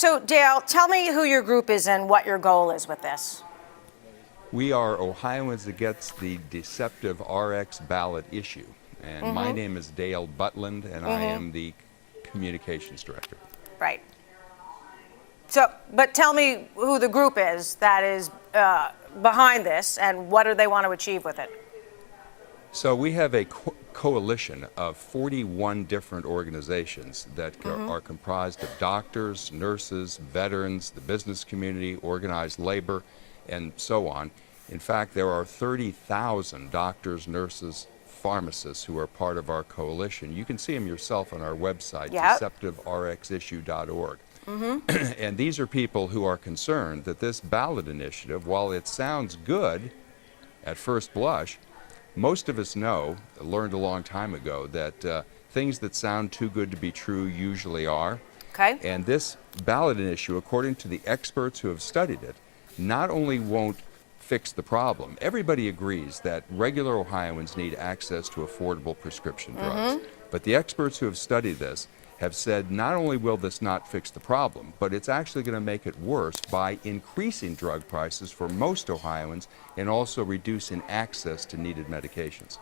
So, Dale, tell me who your group is and what your goal is with this. We are Ohioans Against the Deceptive RX Ballot Issue. And my name is Dale Butland, and I am the Communications Director. Right. So, but tell me who the group is that is behind this and what do they want to achieve with it? So we have a coalition of 41 different organizations that are comprised of doctors, nurses, veterans, the business community, organized labor, and so on. In fact, there are 30,000 doctors, nurses, pharmacists who are part of our coalition. You can see them yourself on our website, deceptiverxissue.org. And these are people who are concerned that this ballot initiative, while it sounds good at first blush, most of us learned a long time ago, that things that sound too good to be true usually are. Okay. And this ballot initiative, according to the experts who have studied it, not only won't fix the problem, everybody agrees that regular Ohioans need access to affordable prescription drugs. But the experts who have studied this have said not only will this not fix the problem, but it's actually going to make it worse by increasing drug prices for most Ohioans and also reducing access to needed medications.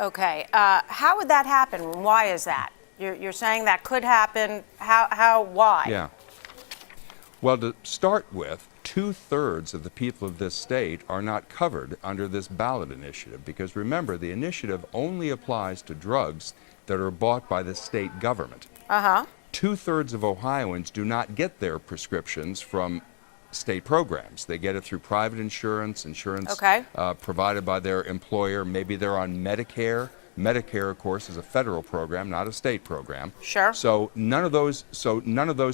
Okay. How would that happen? Why is that? You're saying that could happen. Why? Yeah. Well, to start with, 2/3 of the people of this state are not covered under this ballot initiative, because remember, the initiative only applies to drugs that are bought by the state government. 2/3 of Ohioans do not get their prescriptions from state programs. They get it through private insurance Okay. Provided by their employer. Maybe they're on Medicare. Medicare, of course, is a federal program, not a state program. Sure. So none of those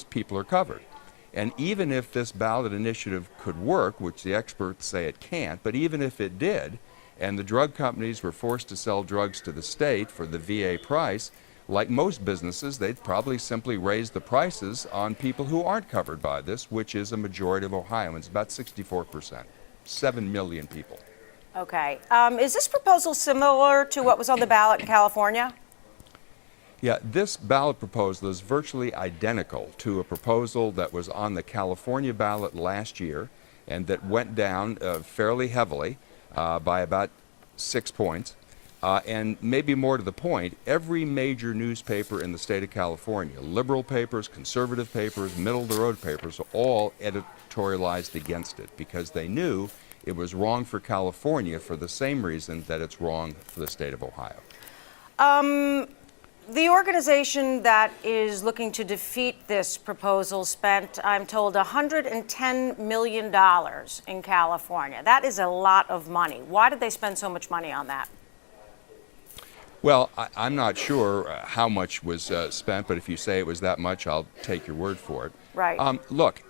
people are covered. And even if this ballot initiative could work, which the experts say it can't, but even if it did, and the drug companies were forced to sell drugs to the state for the VA price, like most businesses, they'd probably simply raise the prices on people who aren't covered by this, which is a majority of Ohioans, about 64%, 7 million people. Okay. Is this proposal similar to what was on the ballot in California? Yeah, this ballot proposal is virtually identical to a proposal that was on the California ballot last year and that went down fairly heavily by about 6 points. And maybe more to the point, every major newspaper in the state of California, liberal papers, conservative papers, middle-of-the-road papers, all editorialized against it because they knew it was wrong for California for the same reason that it's wrong for the state of Ohio. The organization that is looking to defeat this proposal spent, I'm told, $110 million in California. That is a lot of money. Why did they spend so much money on that? Well, I'm not sure how much was spent, but if you say it was that much, I'll take your word for it. Right. Look,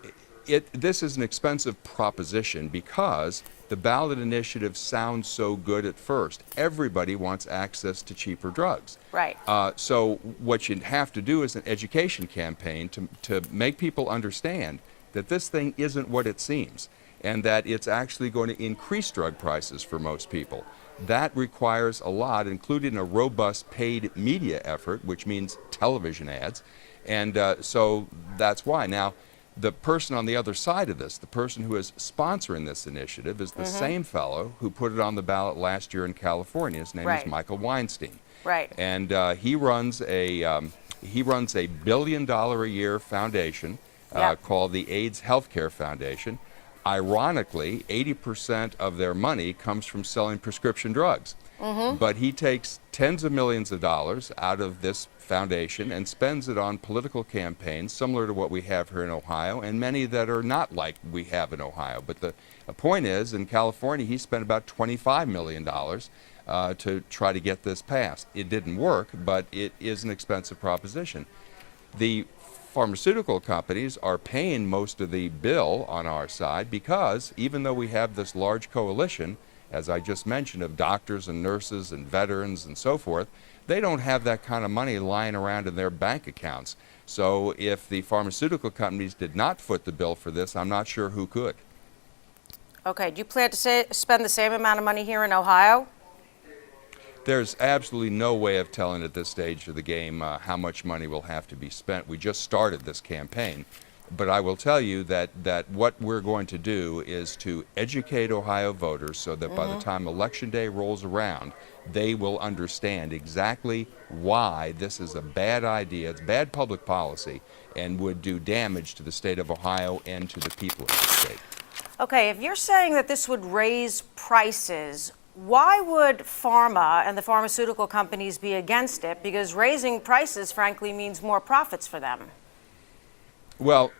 this is an expensive proposition because the ballot initiative sounds so good at first. Everybody wants access to cheaper drugs. Right. So what you have to do is an education campaign to make people understand that this thing isn't what it seems and that it's actually going to increase drug prices for most people. That requires a lot, including a robust paid media effort, which means television ads. And so that's why. Now, the person on the other side of this, the person who is sponsoring this initiative, is the same fellow who put it on the ballot last year in California. His name is Michael Weinstein. Right. And he runs a $1 billion a year foundation called the AIDS Healthcare Foundation. Ironically, 80% of their money comes from selling prescription drugs. But he takes tens of millions of dollars out of this foundation and spends it on political campaigns similar to what we have here in Ohio, and many that are not like we have in Ohio. But the point is, in California, he spent about $25 million to try to get this passed. It didn't work, but it is an expensive proposition. The pharmaceutical companies are paying most of the bill on our side because even though we have this large coalition, as I just mentioned, of doctors and nurses and veterans and so forth, they don't have that kind of money lying around in their bank accounts. So if the pharmaceutical companies did not foot the bill for this, I'm not sure who could. Okay. Do you plan to spend the same amount of money here in Ohio? There's absolutely no way of telling at this stage of the game how much money will have to be spent. We just started this campaign. But I will tell you that what we're going to do is to educate Ohio voters so that by the time Election Day rolls around, they will understand exactly why this is a bad idea, it's bad public policy, and would do damage to the state of Ohio and to the people of the state. Okay, if you're saying that this would raise prices, why would pharma and the pharmaceutical companies be against it? Because raising prices, frankly, means more profits for them. Well,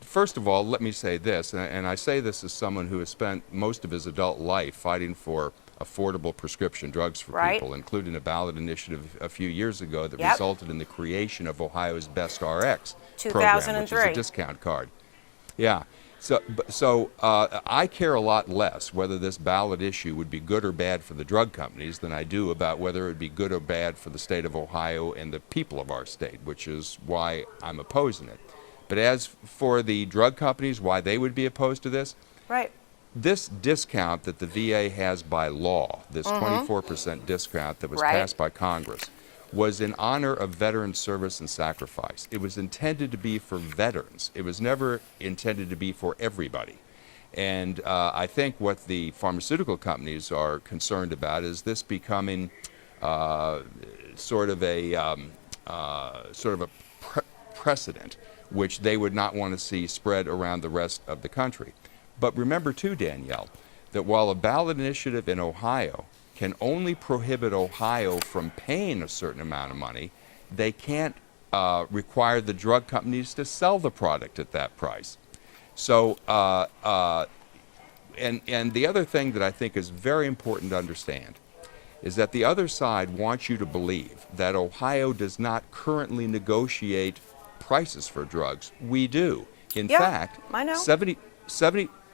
first of all, let me say this, and I say this as someone who has spent most of his adult life fighting for affordable prescription drugs for Right. people, including a ballot initiative a few years ago that Yep. resulted in the creation of Ohio's Best RX program, which is 2003. a discount card. Yeah. So I care a lot less whether this ballot issue would be good or bad for the drug companies than I do about whether it would be good or bad for the state of Ohio and the people of our state, which is why I'm opposing it. But as for the drug companies, why they would be opposed to this, Right. this discount that the VA has by law, this 24% discount that was Right. passed by Congress, was in honor of veteran service and sacrifice. It was intended to be for veterans. It was never intended to be for everybody. And I think what the pharmaceutical companies are concerned about is this becoming sort of a precedent, which they would not want to see spread around the rest of the country. But remember too, Danielle, that while a ballot initiative in Ohio can only prohibit Ohio from paying a certain amount of money, they can't require the drug companies to sell the product at that price. So, and the other thing that I think is very important to understand is that the other side wants you to believe that Ohio does not currently negotiate prices for drugs. We do. In Yeah, fact, I know.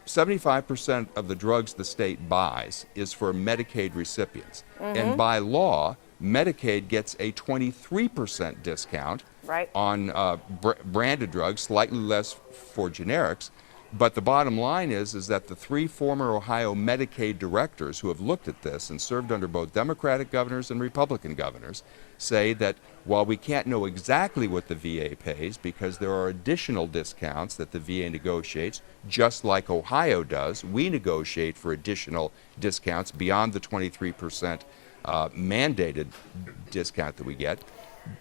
75% of the drugs the state buys is for Medicaid recipients. And by law, Medicaid gets a 23% discount Right. on branded drugs, slightly less for generics. But the bottom line is that the three former Ohio Medicaid directors who have looked at this and served under both Democratic governors and Republican governors say that while we can't know exactly what the VA pays because there are additional discounts that the VA negotiates, just like Ohio does, we negotiate for additional discounts beyond the 23% mandated discount that we get.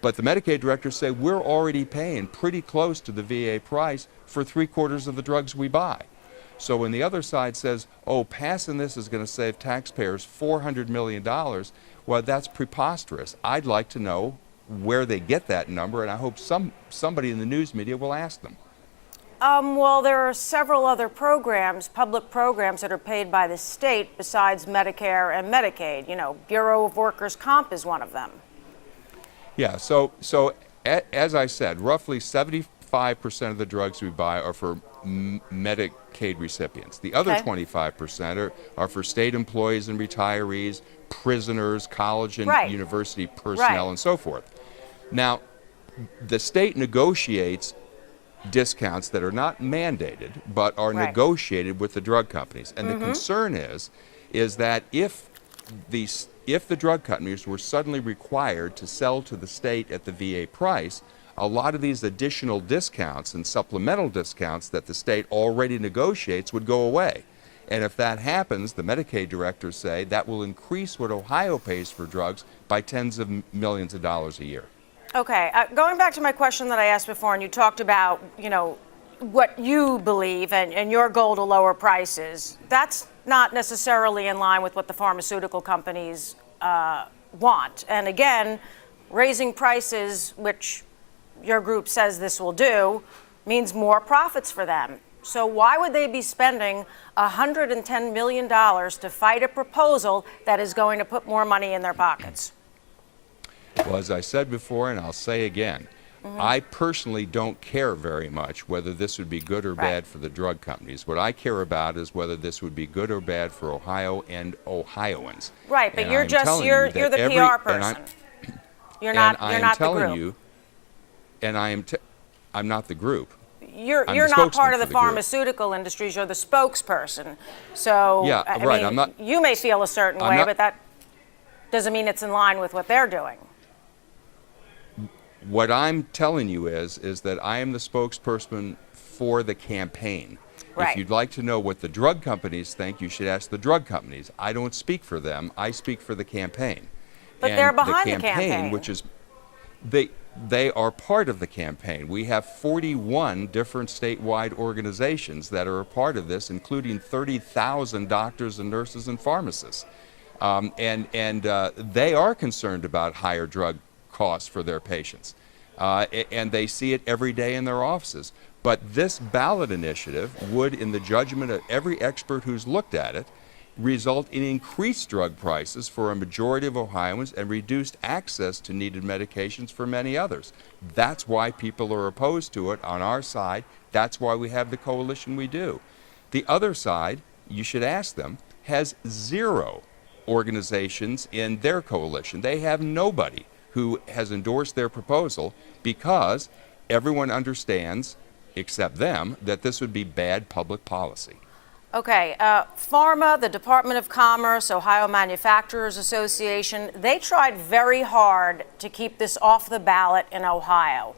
But the Medicaid directors say we're already paying pretty close to the VA price for 3/4 of the drugs we buy. So when the other side says, oh, passing this is going to save taxpayers $400 million, well, that's preposterous. I'd like to know where they get that number, and I hope somebody in the news media will ask them. Well, there are several other programs, public programs, that are paid by the state besides Medicare and Medicaid. You know, Bureau of Workers' Comp is one of them. Yeah, so as I said, roughly 75% of the drugs we buy are for Medicaid recipients. The other Okay. 25% are for state employees and retirees, prisoners, college and Right. university personnel, Right. and so forth. Now, the state negotiates discounts that are not mandated, but are Right. negotiated with the drug companies. And the concern is that if the drug companies were suddenly required to sell to the state at the VA price, a lot of these additional discounts and supplemental discounts that the state already negotiates would go away. And if that happens, the Medicaid directors say that will increase what Ohio pays for drugs by tens of millions of dollars a year. Okay, going back to my question that I asked before, and you talked about, you know, what you believe and your goal to lower prices. That's not necessarily in line with what the pharmaceutical companies want. And again, raising prices, which your group says this will do, means more profits for them. So why would they be spending $110 million to fight a proposal that is going to put more money in their pockets? Well, as I said before, and I'll say again, I personally don't care very much whether this would be good or Right. bad for the drug companies. What I care about is whether this would be good or bad for Ohio and Ohioans. Right, but And you're I'm just telling you're you you're that the every- PR and person. You're and not I you're am not the telling group. you, and I'm not the group. You're I'm you're the not part spokesman of the for the group. pharmaceutical industries. You're the spokesperson. So Yeah, I right, mean, I'm not- you may feel a certain I'm way, not- but that doesn't mean it's in line with what they're doing. What I'm telling you is that I am the spokesperson for the campaign. Right. If you'd like to know what the drug companies think, you should ask the drug companies. I don't speak for them. I speak for the campaign. But And they're behind the campaign. which is they are part of the campaign. We have 41 different statewide organizations that are a part of this, including 30,000 doctors and nurses and pharmacists. They are concerned about higher drug costs for their patients. And they see it every day in their offices. But this ballot initiative would, in the judgment of every expert who's looked at it, result in increased drug prices for a majority of Ohioans and reduced access to needed medications for many others. That's why people are opposed to it on our side. That's why we have the coalition we do. The other side, you should ask them, has 0 organizations in their coalition. They have nobody who has endorsed their proposal because everyone understands, except them, that this would be bad public policy. Okay, PhRMA, the Department of Commerce, Ohio Manufacturers Association, they tried very hard to keep this off the ballot in Ohio.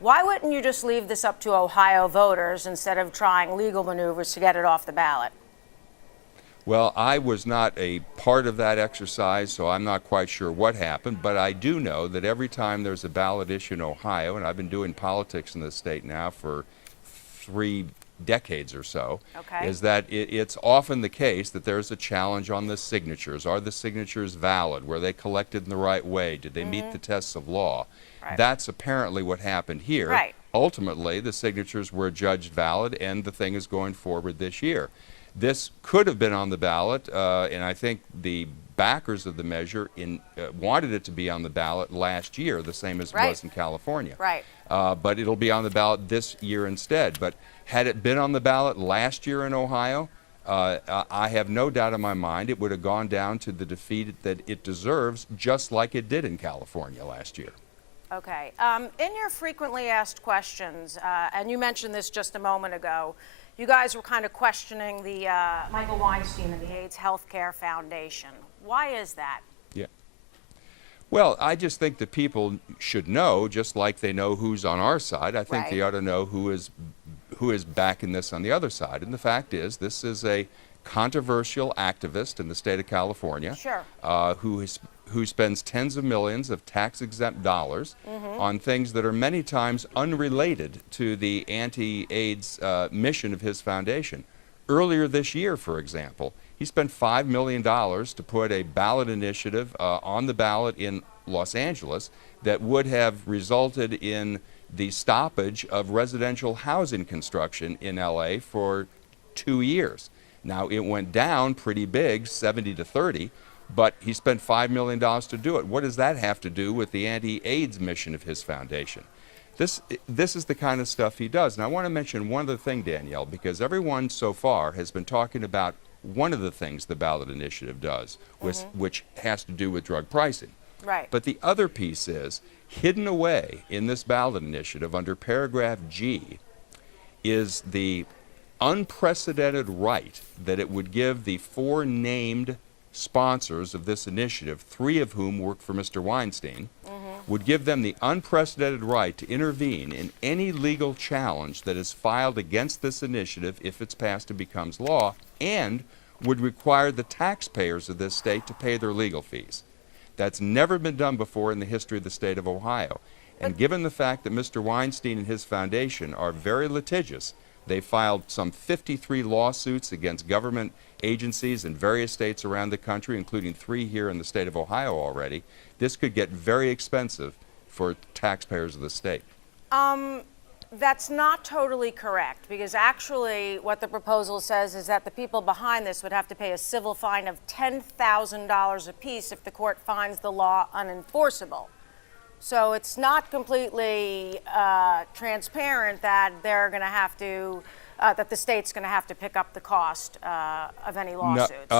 Why wouldn't you just leave this up to Ohio voters instead of trying legal maneuvers to get it off the ballot? Well, I was not a part of that exercise, so I'm not quite sure what happened, but I do know that every time there's a ballot issue in Ohio, and I've been doing politics in the state now for 3 decades or so, okay, is that it's often the case that there's a challenge on the signatures. Are the signatures valid? Were they collected in the right way? Did they meet the tests of law? Right. That's apparently what happened here. Right. Ultimately, the signatures were judged valid, and the thing is going forward this year. This could have been on the ballot, and I think the backers of the measure wanted it to be on the ballot last year, the same as it Right. was in California. Right. But it'll be on the ballot this year instead. But had it been on the ballot last year in Ohio, I have no doubt in my mind it would have gone down to the defeat that it deserves, just like it did in California last year. Okay. In your frequently asked questions, and you mentioned this just a moment ago, you guys were kind of questioning the Michael Weinstein and the AIDS Healthcare Foundation. Why is that? Yeah. Well, I just think that people should know, just like they know who's on our side. I think Right. they ought to know who is backing this on the other side. And the fact is, this is a controversial activist in the state of California, Sure. who spends tens of millions of tax-exempt dollars on things that are many times unrelated to the anti-AIDS mission of his foundation. Earlier this year, for example, he spent $5 million to put a ballot initiative on the ballot in Los Angeles that would have resulted in the stoppage of residential housing construction in LA for 2 years. Now, it went down pretty big, 70 to 30, but he spent $5 million to do it. What does that have to do with the anti-AIDS mission of his foundation? This is the kind of stuff he does. And I want to mention one other thing, Danielle, because everyone so far has been talking about one of the things the ballot initiative does, which has to do with drug pricing. Right. But the other piece is, hidden away in this ballot initiative under paragraph G is the unprecedented right that it would give the 4 named sponsors of this initiative, 3 of whom work for Mr. Weinstein, would give them the unprecedented right to intervene in any legal challenge that is filed against this initiative if it's passed and becomes law, and would require the taxpayers of this state to pay their legal fees. That's never been done before in the history of the state of Ohio. And given the fact that Mr. Weinstein and his foundation are very litigious, they filed some 53 lawsuits against government agencies in various states around the country, including 3 here in the state of Ohio already. This could get very expensive for taxpayers of the state. That's not totally correct, because actually what the proposal says is that the people behind this would have to pay a civil fine of $10,000 apiece if the court finds the law unenforceable. So it's not completely transparent that they're going to have to, that the state's going to have to pick up the cost of any lawsuits.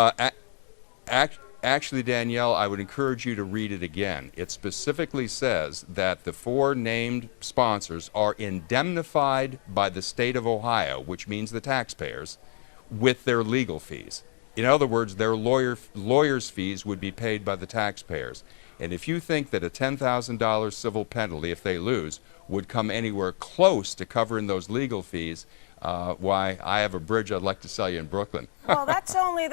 Actually, Danielle, I would encourage you to read it again. It specifically says that the 4 named sponsors are indemnified by the state of Ohio, which means the taxpayers, with their legal fees. In other words, their lawyers' fees would be paid by the taxpayers. And if you think that a $10,000 civil penalty, if they lose, would come anywhere close to covering those legal fees, why, I have a bridge I'd like to sell you in Brooklyn. Well, that's only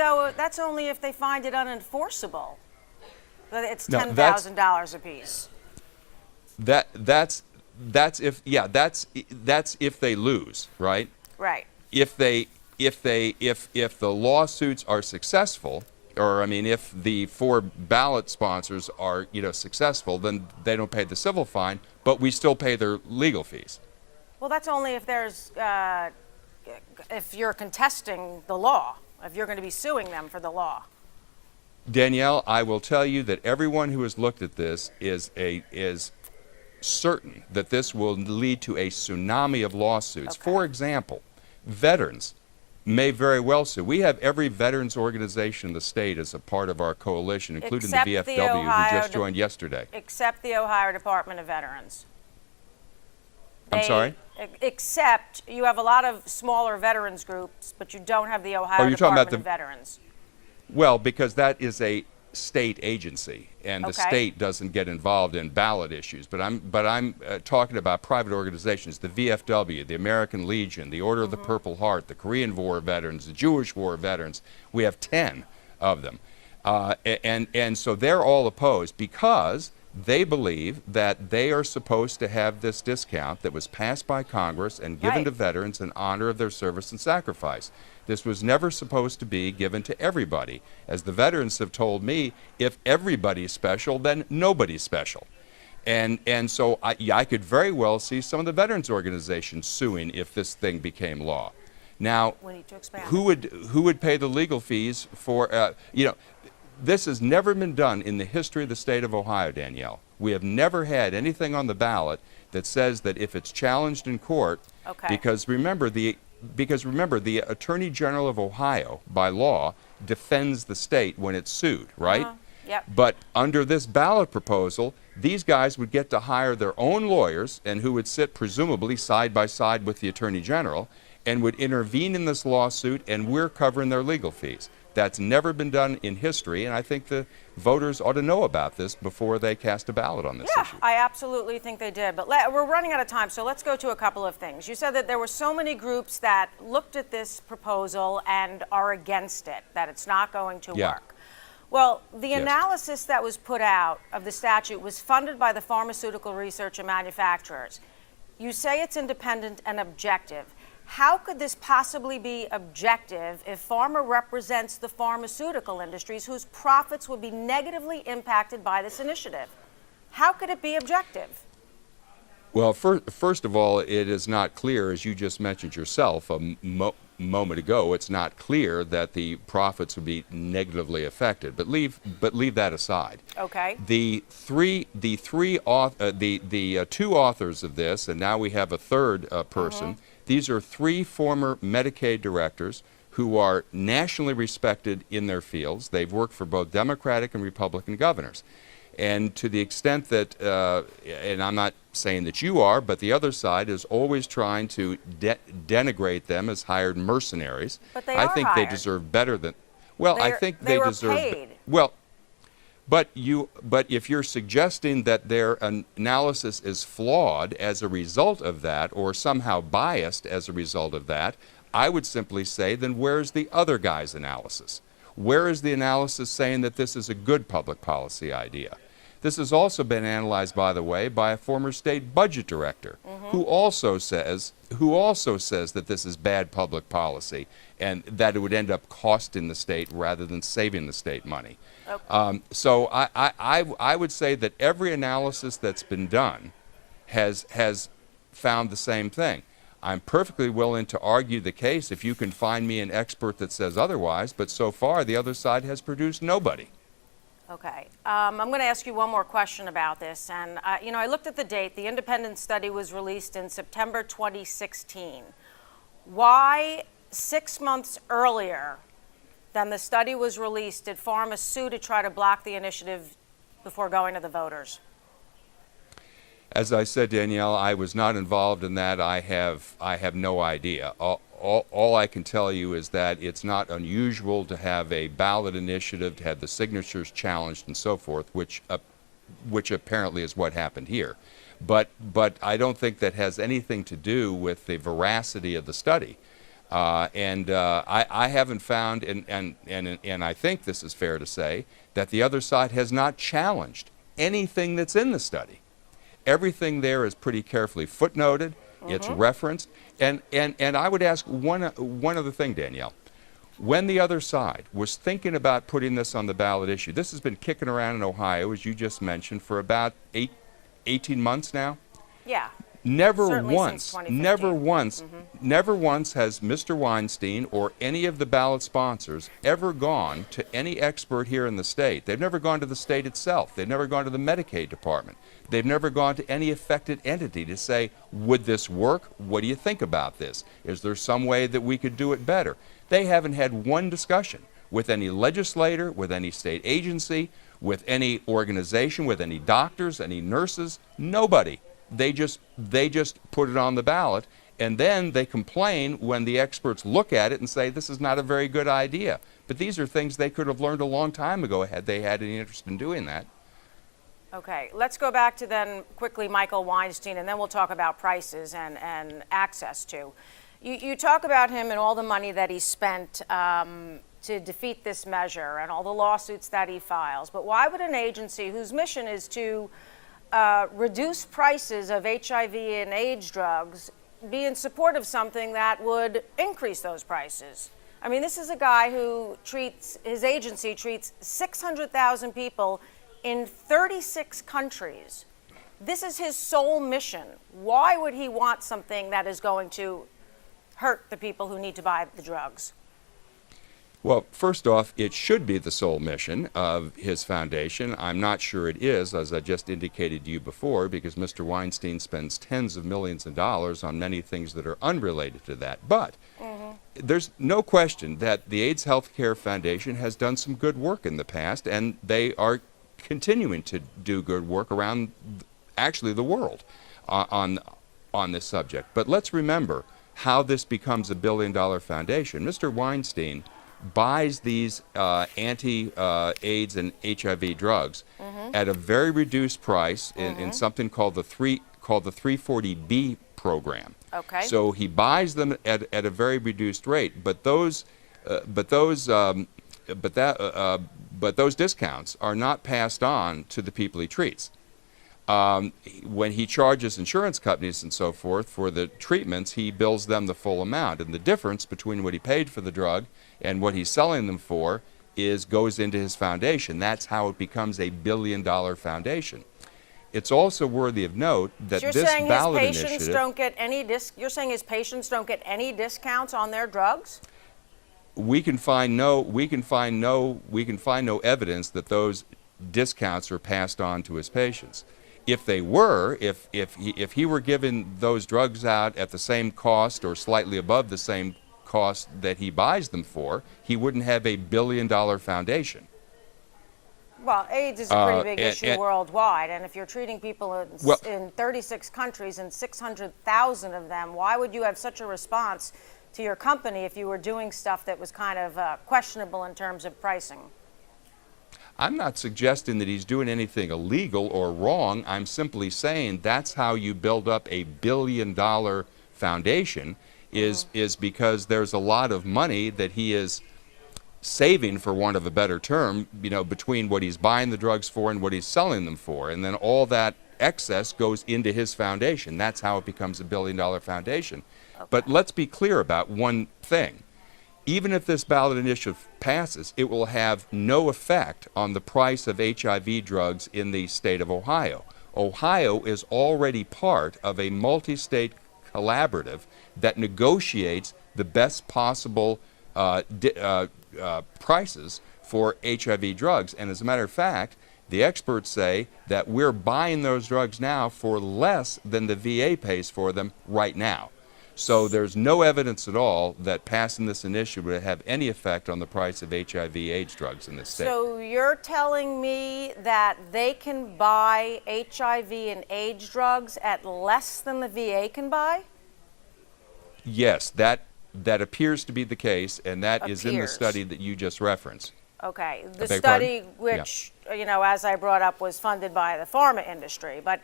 if they find it unenforceable. That it's No, that's- $10,000 apiece. That's if they lose, right? Right. If the lawsuits are successful, or I mean, if the 4 ballot sponsors are, successful, then they don't pay the civil fine, but we still pay their legal fees. Well, that's only if if you're contesting the law, if you're going to be suing them for the law. Danielle, I will tell you that everyone who has looked at this is certain that this will lead to a tsunami of lawsuits. Okay. For example, veterans may very well sue. We have every veterans organization in the state as a part of our coalition, including Except the the VFW, Ohio who just joined yesterday. Except the Ohio Department of Veterans. I'm sorry? Except you have a lot of smaller veterans groups, but you don't have the Ohio you're talking about Department of Veterans. Well, because that is a state agency, and the Okay. state doesn't get involved in ballot issues. But I'm talking about private organizations: the VFW, the American Legion, the Order of the Purple Heart, the Korean War veterans, the Jewish War veterans. We have 10 of them, and so they're all opposed because they believe that they are supposed to have this discount that was passed by Congress and given Right. to veterans in honor of their service and sacrifice. This was never supposed to be given to everybody. As the veterans have told me, if everybody's special, then nobody's special. And so I could very well see some of the veterans organizations suing if this thing became law. Now, We need to expand. who would pay the legal fees for, this has never been done in the history of the state of Ohio, Danielle. We have never had anything on the ballot that says that if it's challenged in court, Okay. because remember, the Attorney General of Ohio, by law, defends the state when it's sued, right? Yep. But under this ballot proposal, these guys would get to hire their own lawyers, and who would sit presumably side by side with the Attorney General, and would intervene in this lawsuit, and we're covering their legal fees. That's never been done in history, and I think the voters ought to know about this before they cast a ballot on this Yeah, issue. I absolutely think they did. But we're running out of time, so let's go to a couple of things. You said that there were so many groups that looked at this proposal and are against it, that it's not going to Yeah. work. Well, the Yes. analysis that was put out of the statute was funded by the pharmaceutical research and manufacturers. You say it's independent and objective. How could this possibly be objective if pharma represents the pharmaceutical industries whose profits would be negatively impacted by this initiative? How could it be objective? Well, first of all, it is not clear, as you just mentioned yourself a moment ago, it's not clear that the profits would be negatively affected. But leave that aside. Okay. The two authors of this, and now we have a third person. These are 3 former Medicaid directors who are nationally respected in their fields. They've worked for both Democratic and Republican governors. And to the extent that, and I'm not saying that you are, but the other side is always trying to denigrate them as hired mercenaries. But they I are think they hired. deserve better than. Well, I think they were deserve. paid. Well, but if you're suggesting that their analysis is flawed as a result of that, or somehow biased as a result of that, I would simply say, then where's the other guy's analysis? Where is the analysis saying that this is a good public policy idea? This has also been analyzed, by the way, by a former state budget director, who also says that this is bad public policy and that it would end up costing the state rather than saving the state money. Okay. So I would say that every analysis that's been done has found the same thing. I'm perfectly willing to argue the case if you can find me an expert that says otherwise, but so far the other side has produced nobody. Okay. I'm going to ask you one more question about this. And, I looked at the date. The independent study was released in September 2016. Why 6 months earlier than the study was released did pharma sue to try to block the initiative before going to the voters? As I said, Danielle, I was not involved in that. I have no idea. All I can tell you is that it's not unusual to have a ballot initiative, to have the signatures challenged and so forth, which apparently is what happened here. but I don't think that has anything to do with the veracity of the study. I haven't found, and I think this is fair to say, that the other side has not challenged anything that's in the study. Everything there is pretty carefully footnoted. It's referenced. And I would ask one other thing, Danielle. When the other side was thinking about putting this on the ballot issue, this has been kicking around in Ohio, as you just mentioned, for about 18 months now. Yeah. Never Certainly once, since 2015. never once has Mr. Weinstein or any of the ballot sponsors ever gone to any expert here in the state. They've never gone to the state itself. They've never gone to the Medicaid department. They've never gone to any affected entity to say, would this work? What do you think about this? Is there some way that we could do it better? They haven't had one discussion with any legislator, with any state agency, with any organization, with any doctors, any nurses, nobody. They just put it on the ballot, and then they complain when the experts look at it and say this is not a very good idea. But these are things they could have learned a long time ago had they had any interest in doing that. Okay, let's go back to then quickly Michael Weinstein, and then we'll talk about prices and access to. You talk about him and all the money that he spent to defeat this measure and all the lawsuits that he files. But why would an agency whose mission is to reduce prices of HIV and AIDS drugs be in support of something that would increase those prices? I mean, this is a guy who his agency treats 600,000 people in 36 countries. This is his sole mission. Why would he want something that is going to hurt the people who need to buy the drugs? Well, first off, it should be the sole mission of his foundation. I'm not sure it is, as I just indicated to you before, because Mr. Weinstein spends tens of millions of dollars on many things that are unrelated to that. But there's no question that the AIDS Healthcare Foundation has done some good work in the past, and they are continuing to do good work around actually the world on this subject. But let's remember how this becomes a billion-dollar foundation. Mr. Weinstein buys these anti-AIDS and HIV drugs at a very reduced price in something called the 340B program. Okay. So he buys them at a very reduced rate, but those discounts are not passed on to the people he treats. When he charges insurance companies and so forth for the treatments, he bills them the full amount, and the difference between what he paid for the drug and what he's selling them for goes into his foundation. That's how it becomes a billion-dollar foundation. It's also worthy of note that So this ballot initiative. You're saying his patients don't get any discounts on their drugs? We can find no evidence that those discounts are passed on to his patients. If they were, if he were giving those drugs out at the same cost or slightly above the same cost that he buys them for, he wouldn't have a billion-dollar foundation. Well, AIDS is a pretty big issue worldwide, and if you're treating people in 36 countries and 600,000 of them, why would you have such a response to your company if you were doing stuff that was kind of questionable in terms of pricing? I'm not suggesting that he's doing anything illegal or wrong. I'm simply saying that's how you build up a billion-dollar foundation is because there's a lot of money that he is saving, for want of a better term, between what he's buying the drugs for and what he's selling them for. And then all that excess goes into his foundation. That's how it becomes a billion-dollar foundation. Okay. But let's be clear about one thing. Even if this ballot initiative passes, it will have no effect on the price of HIV drugs in the state of Ohio. Ohio is already part of a multi-state collaborative that negotiates the best possible prices for HIV drugs. And as a matter of fact, the experts say that we're buying those drugs now for less than the VA pays for them right now. So there's no evidence at all that passing this initiative would have any effect on the price of HIV/AIDS drugs in this state. So you're telling me that they can buy HIV and AIDS drugs at less than the VA can buy? Yes, that appears to be the case, and that is in the study that you just referenced. Okay, the study which, as I brought up, was funded by the pharma industry. But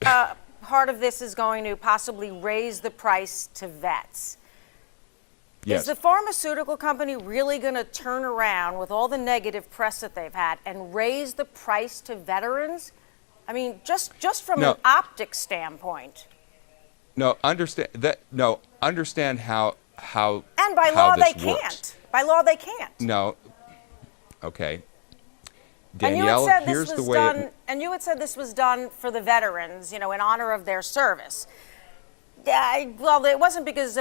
part of this is going to possibly raise the price to vets. Yes. Is the pharmaceutical company really going to turn around with all the negative press that they've had and raise the price to veterans? I mean, just from No. an optics standpoint. No, understand that. No, understand how And by how law, this they works. can't. By law, they can't. No. Okay. And you had Danielle, said here's this the was way. done, and you had said this was done for the veterans, in honor of their service. Yeah, well, it wasn't because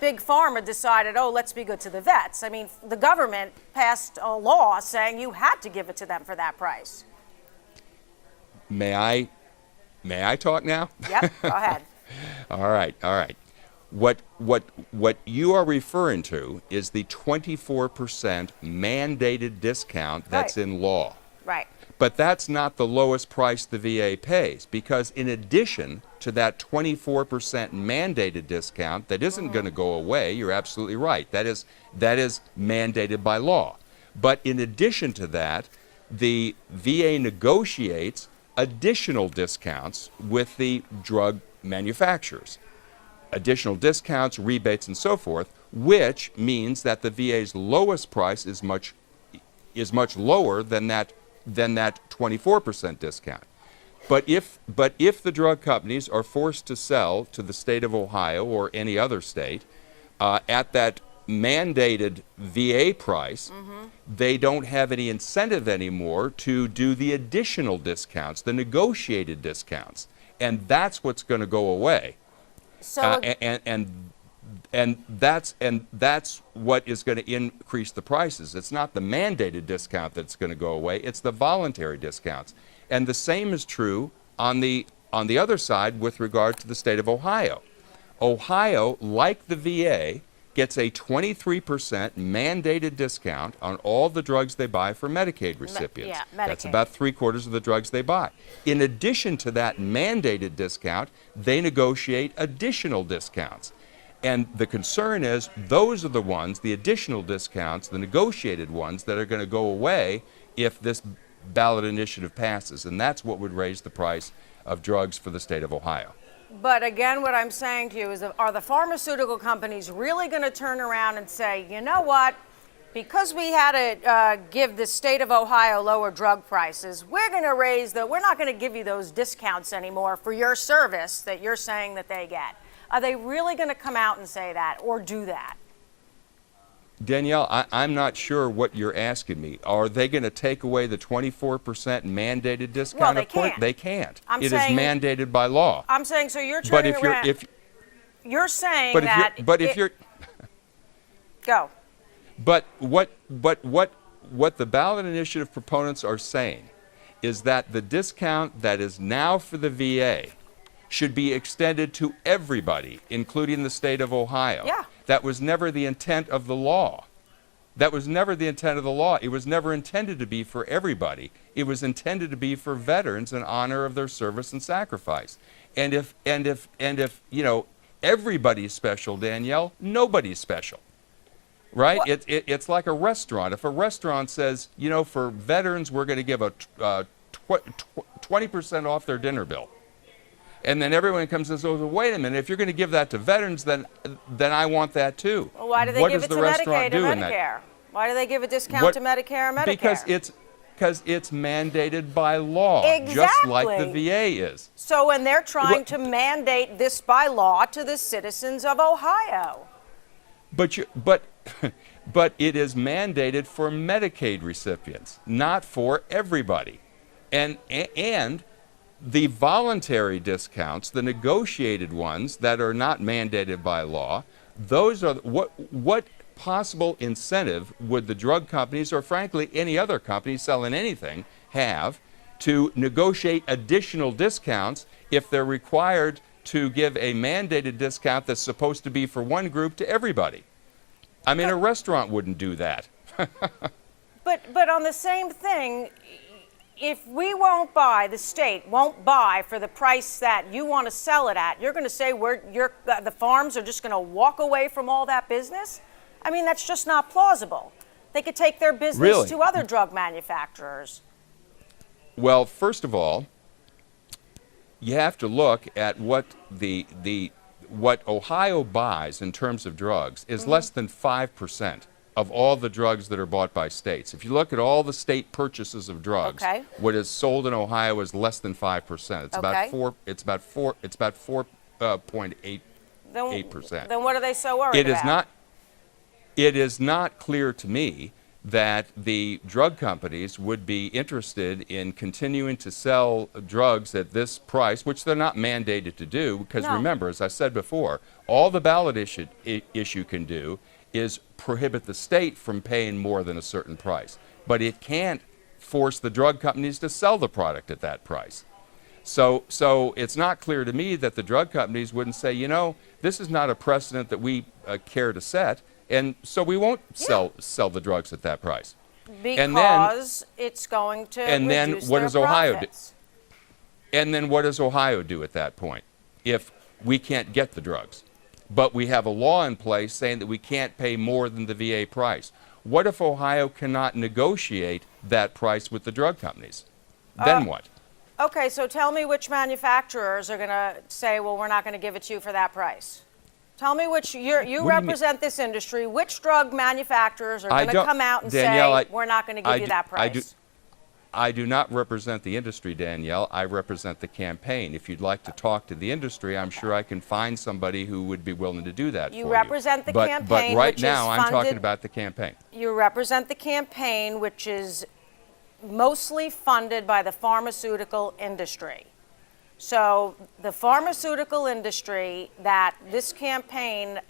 Big Pharma decided, oh, let's be good to the vets. I mean, the government passed a law saying you had to give it to them for that price. May I talk now? Yep, go ahead. All right, all right. What you are referring to is the 24% mandated discount that's Right. in law. Right. But that's not the lowest price the VA pays, because in addition to that 24% mandated discount that isn't going to go away, you're absolutely right. That is mandated by law. But in addition to that, the VA negotiates additional discounts with the drug manufacturers. Additional discounts, rebates, and so forth, which means that the VA's lowest price is much lower than that 24% discount. But if the drug companies are forced to sell to the state of Ohio or any other state at that mandated VA price, they don't have any incentive anymore to do the additional discounts, the negotiated discounts, and that's what's going to go away. So, And that's what is going to increase the prices. It's not the mandated discount that's going to go away. It's the voluntary discounts. And the same is true on the other side with regard to the state of Ohio. Ohio, like the VA, gets a 23% mandated discount on all the drugs they buy for Medicaid recipients. yeah, That's Medicaid. about 3/4 of the drugs they buy. In addition to that mandated discount, they negotiate additional discounts. And the concern is those are the ones, the additional discounts, the negotiated ones, that are going to go away if this ballot initiative passes. And that's what would raise the price of drugs for the state of Ohio. but again, what I'm saying to you is, are the pharmaceutical companies really going to turn around and say, you know what, because we had to give the state of Ohio lower drug prices, we're not going to give you those discounts anymore for your service that you're saying that they get? Are they really going to come out and say that or do that? Danielle, I'm not sure what you're asking me. Are they going to take away the 24% mandated discount? Well, they Of course, can't. they can't. I'm It is saying- mandated by law. I'm saying, so you're But turning if you're, around. if, You're saying but if that. you're, but if you're, Go. But what the ballot initiative proponents are saying is that the discount that is now for the VA should be extended to everybody, including the state of Ohio. Yeah. That was never the intent of the law. That was never the intent of the law. It was never intended to be for everybody. It was intended to be for veterans in honor of their service and sacrifice. And if everybody's special, Danielle, nobody's special. Right? Well- It's like a restaurant. If a restaurant says, for veterans, we're going to give a 20% off their dinner bill. And then everyone comes and says, well, wait a minute, if you're going to give that to veterans, then I want that too. Well, why do they What give does it the to restaurant Medicaid do and in that? Medicare? Why do they give a discount What- to Medicare and Medicare? Because it's mandated by law, just like the Exactly. VA is. So when they're trying What- to mandate this by law to the citizens of Ohio. But it is mandated for Medicaid recipients, not for everybody. And the voluntary discounts, the negotiated ones that are not mandated by law, those are what possible incentive would the drug companies, or frankly any other company selling anything, have to negotiate additional discounts if they're required to give a mandated discount that's supposed to be for one group to everybody? I mean, a restaurant wouldn't do that. But on the same thing, if the state won't buy for the price that you want to sell it at, you're going to say the farms are just going to walk away from all that business? I mean, that's just not plausible. They could take their business Really? to other drug manufacturers. Well, first of all, you have to look at what what Ohio buys in terms of drugs is less than 5% of all the drugs that are bought by states. If you look at all the state purchases of drugs, Okay. what is sold in Ohio is less than 5%. It's Okay. about 4.8%. Then what are they so worried It is about? not. It is not clear to me that the drug companies would be interested in continuing to sell drugs at this price, which they're not mandated to do, because No. remember, as I said before, all the ballot issue can do is prohibit the state from paying more than a certain price. But it can't force the drug companies to sell the product at that price. So it's not clear to me that the drug companies wouldn't say, you know, this is not a precedent that we care to set, and so we won't sell the drugs at that price. And then- Because it's going to and then reduce what their does Ohio do? profits. And then what does Ohio do at that point if we can't get the drugs? But we have a law in place saying that we can't pay more than the VA price. What if Ohio cannot negotiate that price with the drug companies? Then what? Okay, so tell me which manufacturers are going to say, well, we're not going to give it to you for that price. Tell me which, you What do you mean? represent this industry, which drug manufacturers are I going to don't- come out and Danielle, say, we're not going to give you that price? I do not represent the industry, Danielle. I represent the campaign. If you'd like to talk to the industry, I'm sure I can find somebody who would be willing to do that You for represent the But campaign, right which is now, I'm talking funded- about the campaign. You represent the campaign, which is mostly funded by the pharmaceutical industry. So the pharmaceutical industry that this campaign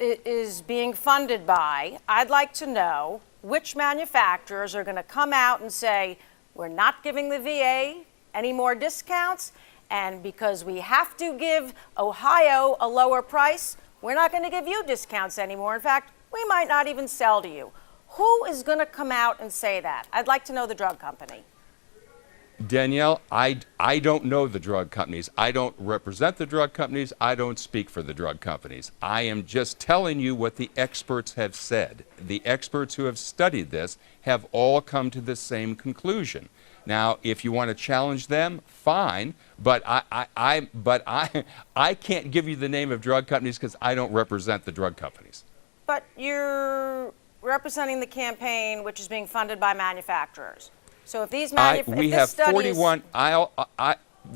is being funded by, I'd like to know which manufacturers are going to come out and say, we're not giving the VA any more discounts, and because we have to give Ohio a lower price, we're not going to give you discounts anymore. In fact, we might not even sell to you. Who is going to come out and say that? I'd like to know the drug company. Danielle, I don't know the drug companies. I don't represent the drug companies. I don't speak for the drug companies. I am just telling you what the experts have said. The experts who have studied this have all come to the same conclusion. Now, if you want to challenge them, fine, but I can't give you the name of drug companies because I don't represent the drug companies. But you're representing the campaign, which is being funded by manufacturers. So if these We have 41.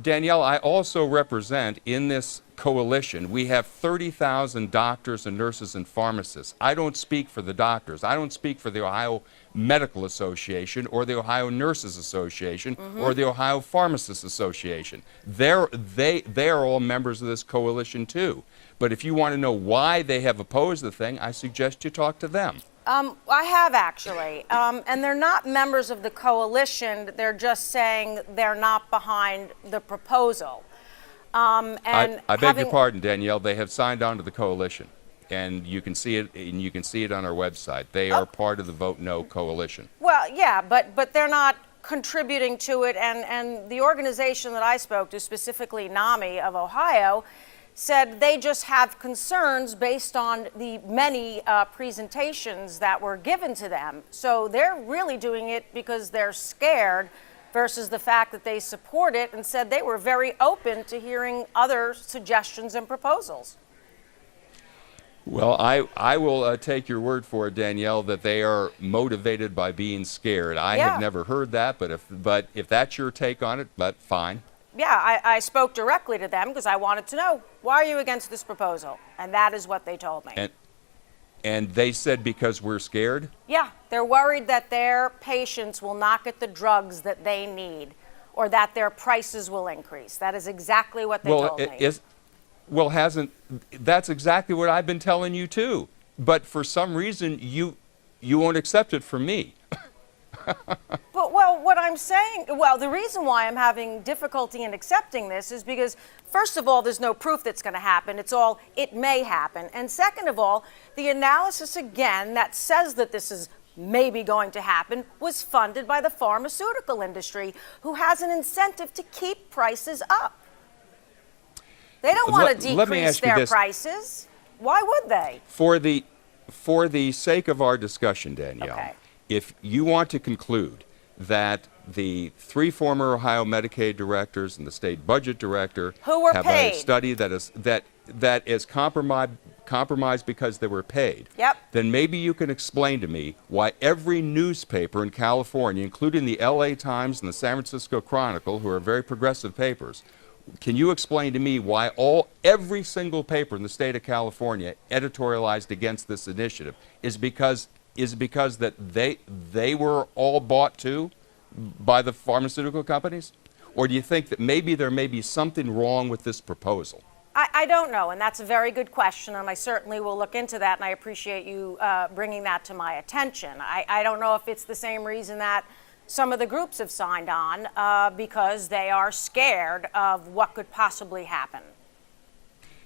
Danielle, I also represent in this coalition, we have 30,000 doctors and nurses and pharmacists. I don't speak for the doctors. I don't speak for the Ohio Medical Association or the Ohio Nurses Association or the Ohio Pharmacists Association. They are all members of this coalition too. But if you want to know why they have opposed the thing, I suggest you talk to them. I have actually, and they're not members of the coalition. They're just saying they're not behind the proposal. And I beg your pardon, Danielle. They have signed on to the coalition, and you can see it. And you can see it on our website. They are part of the Vote No coalition. Well, yeah, but they're not contributing to it. And the organization that I spoke to, specifically NAMI of Ohio, said they just have concerns based on the many presentations that were given to them. So they're really doing it because they're scared versus the fact that they support it and said they were very open to hearing other suggestions and proposals. Well, I will take your word for it, Danielle, that they are motivated by being scared. I Yeah. have never heard that, but if that's your take on it, but fine. Yeah, I spoke directly to them because I wanted to know, why are you against this proposal? And that is what they told me. And they said because we're scared? Yeah, they're worried that their patients will not get the drugs that they need or that their prices will increase. That is exactly what they told me. That's exactly what I've been telling you too. But for some reason, you won't accept it from me. But, well, what I'm saying, well, the reason why I'm having difficulty in accepting this is because, first of all, there's no proof that's going to happen. It's all, it may happen. And second of all, the analysis, again, that says that this is maybe going to happen was funded by the pharmaceutical industry, who has an incentive to keep prices up. They don't want to Let me decrease ask you their this. prices. Why would they? For the sake of our discussion, Danielle, Okay. if you want to conclude that the 3 former Ohio Medicaid directors and the state budget director Who were have paid. a study that is compromised because they were paid. Yep. Then maybe you can explain to me why every newspaper in California, including the LA Times and the San Francisco Chronicle, who are very progressive papers, can you explain to me why every single paper in the state of California editorialized against this initiative? Is it because that they were all bought too by the pharmaceutical companies? Or do you think that maybe there may be something wrong with this proposal? I don't know, and that's a very good question, and I certainly will look into that, and I appreciate you bringing that to my attention. I don't know if it's the same reason that some of the groups have signed on, because they are scared of what could possibly happen.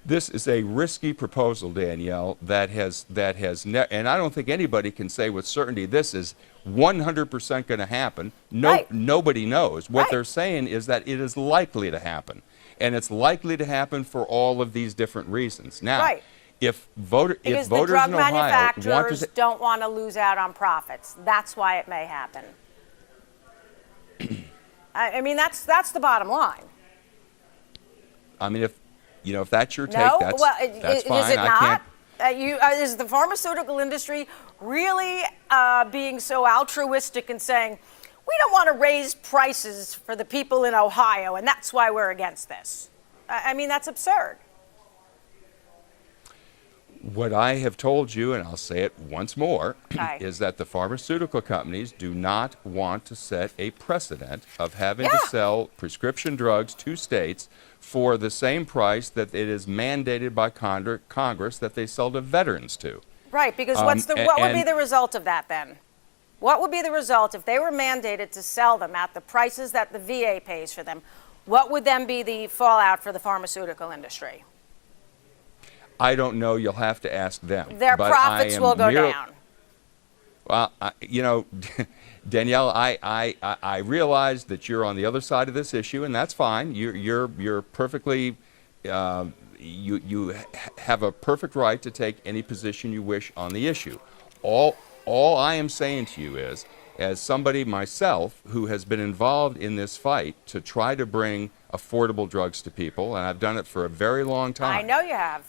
This is a risky proposal, Danielle, and I don't think anybody can say with certainty this is 100% going to happen. Right. Nobody knows. What Right. they're saying is that it is likely to happen. And it's likely to happen for all of these different reasons. Now, Right. if Because voters the drug in Ohio want manufacturers to don't want to lose out on profits. That's why it may happen. I mean, that's the bottom line. I mean, if that's your take, No? that's Well, that's fine. is it I not? can't. Is the pharmaceutical industry really being so altruistic and saying, we don't want to raise prices for the people in Ohio, and that's why we're against this? I mean, that's absurd. What I have told you, and I'll say it once more, Okay. is that the pharmaceutical companies do not want to set a precedent of having to Yeah. sell prescription drugs to states for the same price that it is mandated by Congress that they sell to veterans to. Right, because what would be the result of that then? What would be the result if they were mandated to sell them at the prices that the VA pays for them? What would then be the fallout for the pharmaceutical industry? I don't know. You'll have to ask them. Their But profits I am will go merely- down. Well, Danielle, I realize that you're on the other side of this issue, and that's fine. You're perfectly, you have a perfect right to take any position you wish on the issue. All I am saying to you is, as somebody myself who has been involved in this fight to try to bring affordable drugs to people, and I've done it for a very long time. I know you have.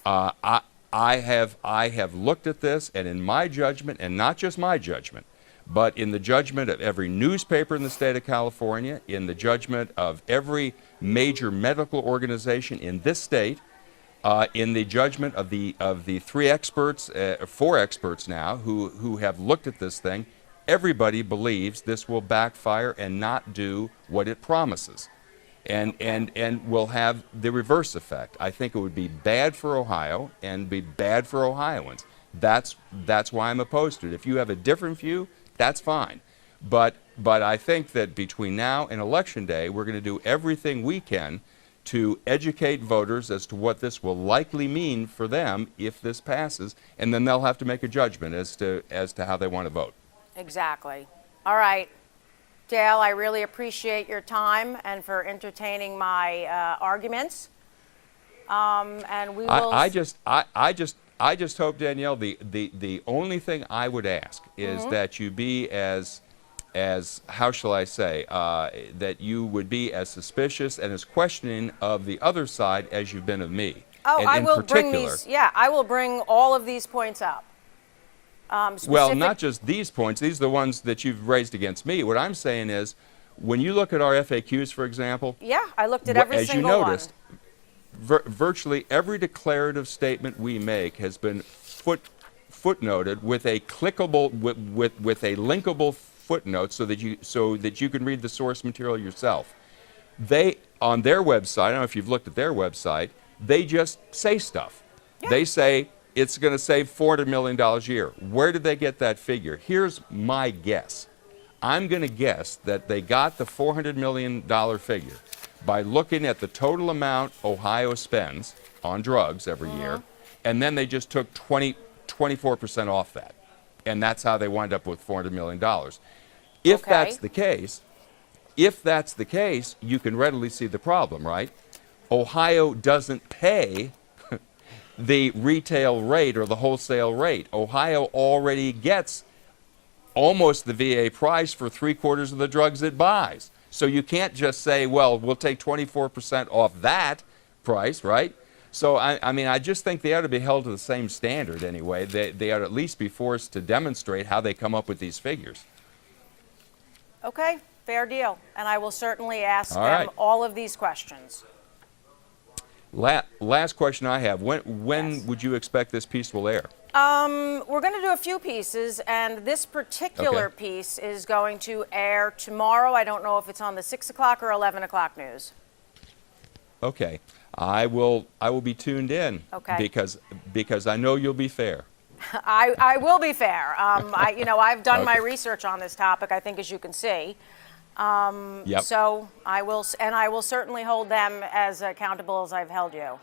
I have looked at this, and in my judgment, and not just my judgment, but in the judgment of every newspaper in the state of California, in the judgment of every major medical organization in this state, in the judgment of the 4 experts now who have looked at this thing, everybody believes this will backfire and not do what it promises. And will have the reverse effect. I think it would be bad for Ohio and be bad for Ohioans. That's why I'm opposed to it. If you have a different view, that's fine. But I think that between now and Election Day, we're going to do everything we can to educate voters as to what this will likely mean for them if this passes, and then they'll have to make a judgment as to how they want to vote. Exactly. All right. Dale, I really appreciate your time and for entertaining my arguments. And we will. I just hope, Danielle, the only thing I would ask is that you be as how shall I say, that you would be as suspicious and as questioning of the other side as you've been of me. Oh, And I in will particular, bring these. Yeah, I will bring all of these points up. Well, Specific- not just these points. These are the ones that you've raised against me. What I'm saying is, when you look at our FAQs, for example, Yeah, I looked at every as you single noticed, virtually every declarative statement we make has been footnoted with a clickable with a linkable footnote so that you can read the source material yourself. They on their website, I don't know if you've looked at their website, they just say stuff. Yeah. They say it's going to save $400 million a year. Where did they get that figure? Here's my guess. I'm going to guess that they got the $400 million figure by looking at the total amount Ohio spends on drugs every year, and then they just took 24% off that. And that's how they wind up with $400 million. If Okay. that's the case, you can readily see the problem, right? Ohio doesn't pay the retail rate or the wholesale rate. Ohio already gets almost the VA price for 3/4 of the drugs it buys. So you can't just say, well, we'll take 24% off that price, right? So, I mean, I just think they ought to be held to the same standard anyway. They ought to at least be forced to demonstrate how they come up with these figures. Okay, fair deal. And I will certainly ask All them right. all of these questions. Last question I have. When Yes. would you expect this piece will air? We're going to do a few pieces, and this particular Okay. piece is going to air tomorrow. I don't know if it's on the 6 o'clock or 11 o'clock news. Okay. I will be tuned in. Okay. Because I know you'll be fair. I will be fair. I've done my research on this topic, I think, as you can see. Yep. So I will certainly hold them as accountable as I've held you.